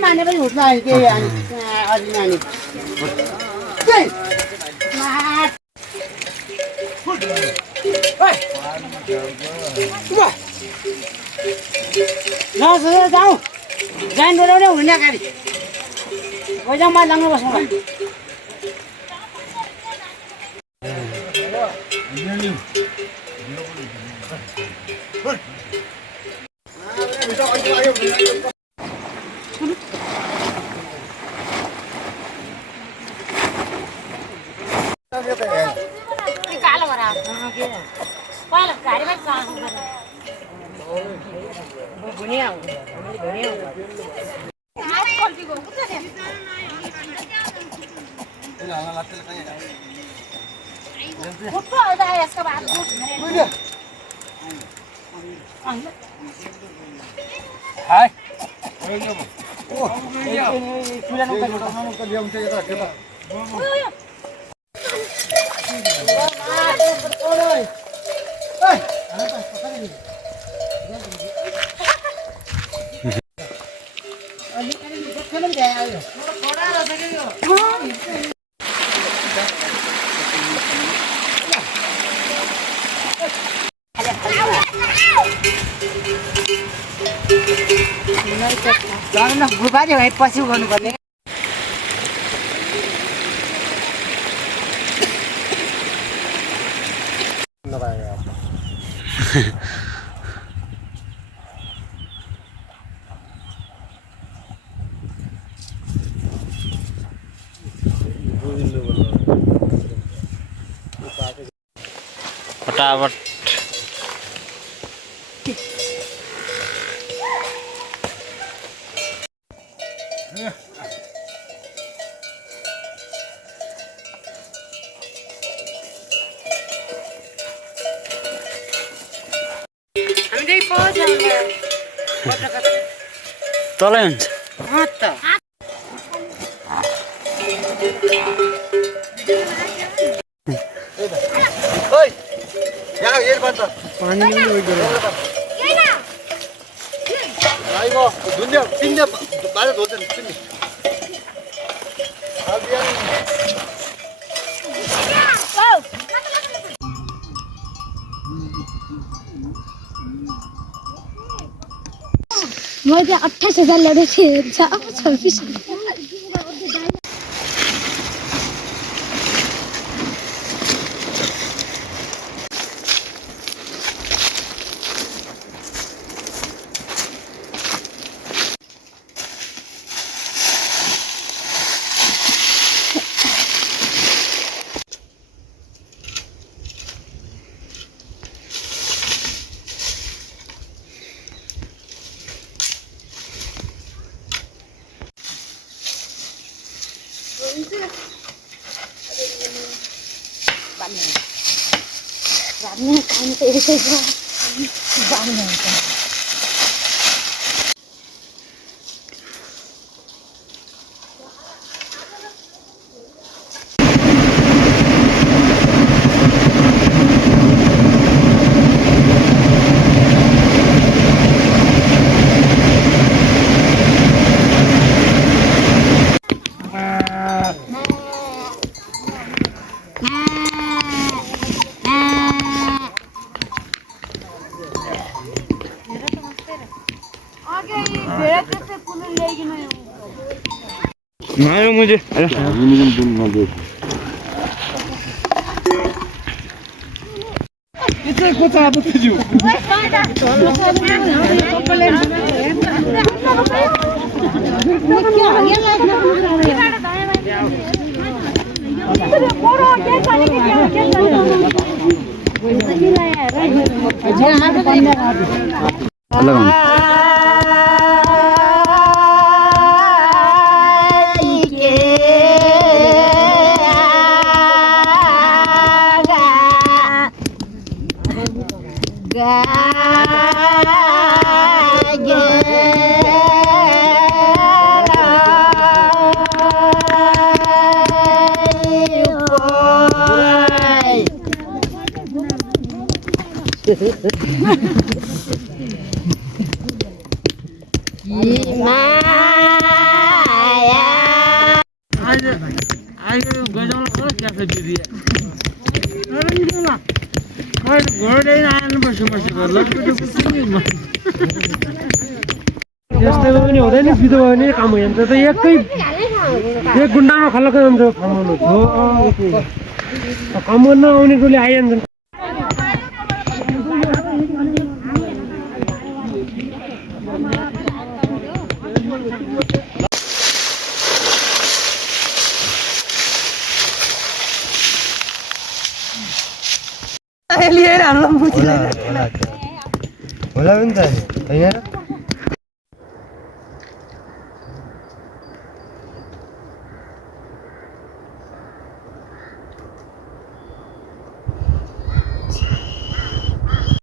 माने पनि उठ्ला के अलि नानी जाऊ जान डोलाउने हुने गाडी गइजामा लाङ्नु बस्नु कालो भरा पहिला गाडीमा चढ्नु भुनिया भुनिया फोटो आउँदा यसको बात हाय गुफा चाहिँ पछि गर्नुपर्ने फटाफट तलै हुन्छ मैले 28,000 लडे थिएँ 26 Rame kan itu banyak. मारो मुझे कितने कुछ आप तुझे यस्तैमा पनि हुँदैन बिदो भयो भने काम भइन्छ त एकै एक गुन्डामा खलक जान्छ कमाउनु हो कमाउन नआउनेकोले आइहाल्छन् होला पनि त होइन